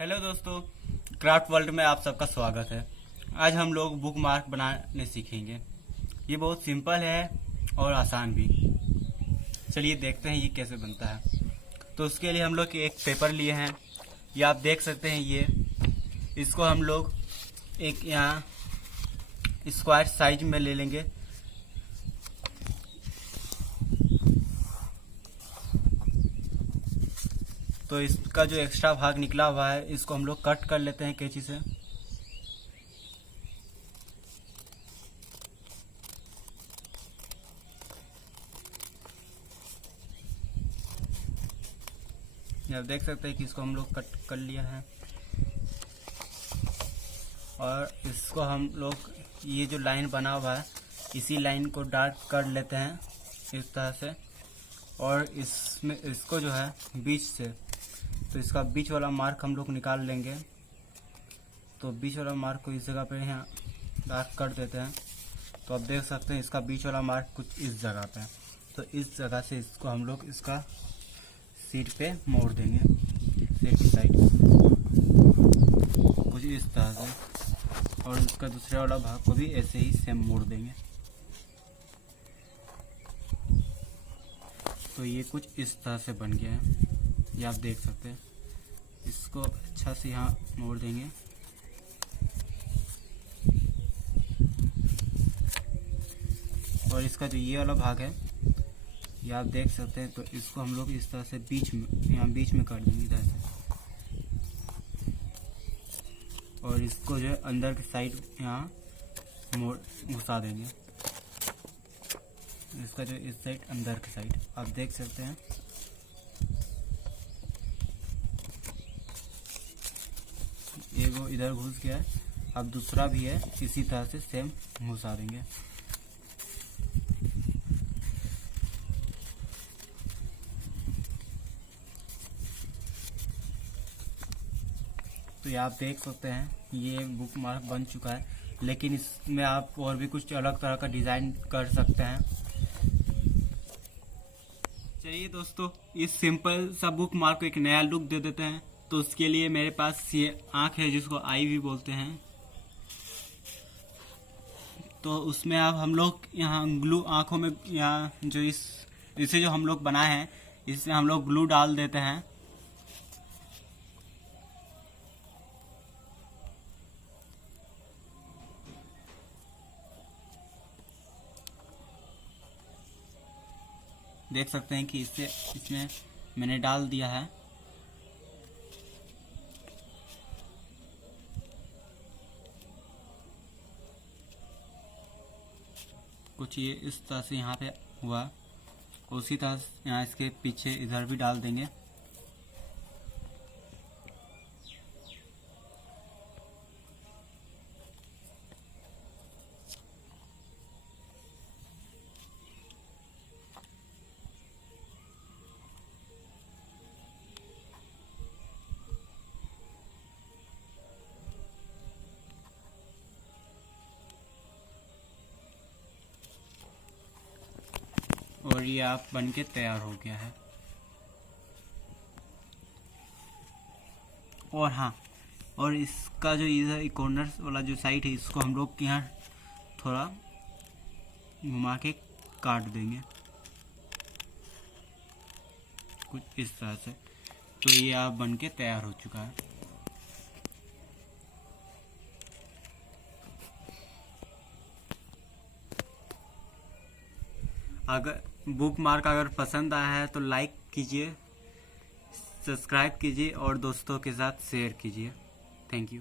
Hello दोस्तों, craft world में आप सबका स्वागत है। आज हम लोग बुक मार्क बनाने सीखेंगे। ये बहुत सिंपल है और आसान भी। चलिए देखते हैं ये कैसे बनता है। तो उसके लिए हम लोग एक पेपर लिए हैं, ये आप देख सकते हैं। इसको हम लोग एक यहाँ स्क्वायर साइज में ले लेंगे। तो इसका जो एक्स्ट्रा भाग निकला हुआ है इसको हम लोग कट कर लेते हैं कैंची से। आप देख सकते हैं कि इसको हम लोग कट कर लिया है और इसको हम लोग ये जो लाइन बना हुआ है इसी लाइन को डार्क कर लेते हैं इस तरह से। और इसमें इसको जो है बीच से, तो इसका बीच वाला मार्क हम लोग निकाल लेंगे। तो बीच वाला मार्क को इस जगह पे यहाँ डार्क कर देते हैं। तो आप देख सकते हैं इसका बीच वाला मार्क कुछ इस जगह पे है। तो इस जगह से इसको हम लोग इसका सीट पे मोड़ देंगे, सीट की साइड कुछ इस तरह से। और इसका दूसरे वाला भाग को भी ऐसे ही सेम मोड़ देंगे। तो ये कुछ इस तरह से बन गया है, ये आप देख सकते हैं। इसको अच्छा से यहाँ मोड़ देंगे। और इसका जो ये वाला भाग है ये आप देख सकते हैं। तो इसको हम लोग इस तरह से बीच में, यहाँ बीच में कर देंगे इधर से। और इसको जो है अंदर की साइड यहाँ मोड़ घुसा देंगे। इसका जो इस साइड अंदर की साइड आप देख सकते हैं। एक वो इधर घुस गया है, अब दूसरा भी है इसी तरह से सेम घुसा देंगे। तो ये आप देख सकते हैं ये बुक मार्क बन चुका है। लेकिन इसमें आप और भी कुछ अलग तरह का डिज़ाइन कर सकते हैं। चलिए दोस्तों, इस सिंपल सा बुक मार्क को एक नया लुक दे देते हैं। तो उसके लिए मेरे पास ये आँख है जिसको आई भी बोलते हैं। तो उसमें अब हम लोग यहाँ ग्लू आँखों में, यहाँ जो इसे जो हम लोग बनाए हैं इसमें हम लोग ग्लू डाल देते हैं। देख सकते हैं कि इसमें मैंने डाल दिया है। कुछ ये इस तरह से यहाँ पे हुआ, उसी तरह यहाँ इसके पीछे इधर भी डाल देंगे। और ये आप बन के तैयार हो गया है। और हाँ, और इसका जो इधर कॉर्नर वाला जो साइड है इसको हम लोग यहाँ थोड़ा घुमा के काट देंगे कुछ इस तरह से। तो ये आप बन के तैयार हो चुका है। अगर बुक मार्क अगर पसंद आया है तो लाइक कीजिए, सब्सक्राइब कीजिए और दोस्तों के साथ शेयर कीजिए। Thank you.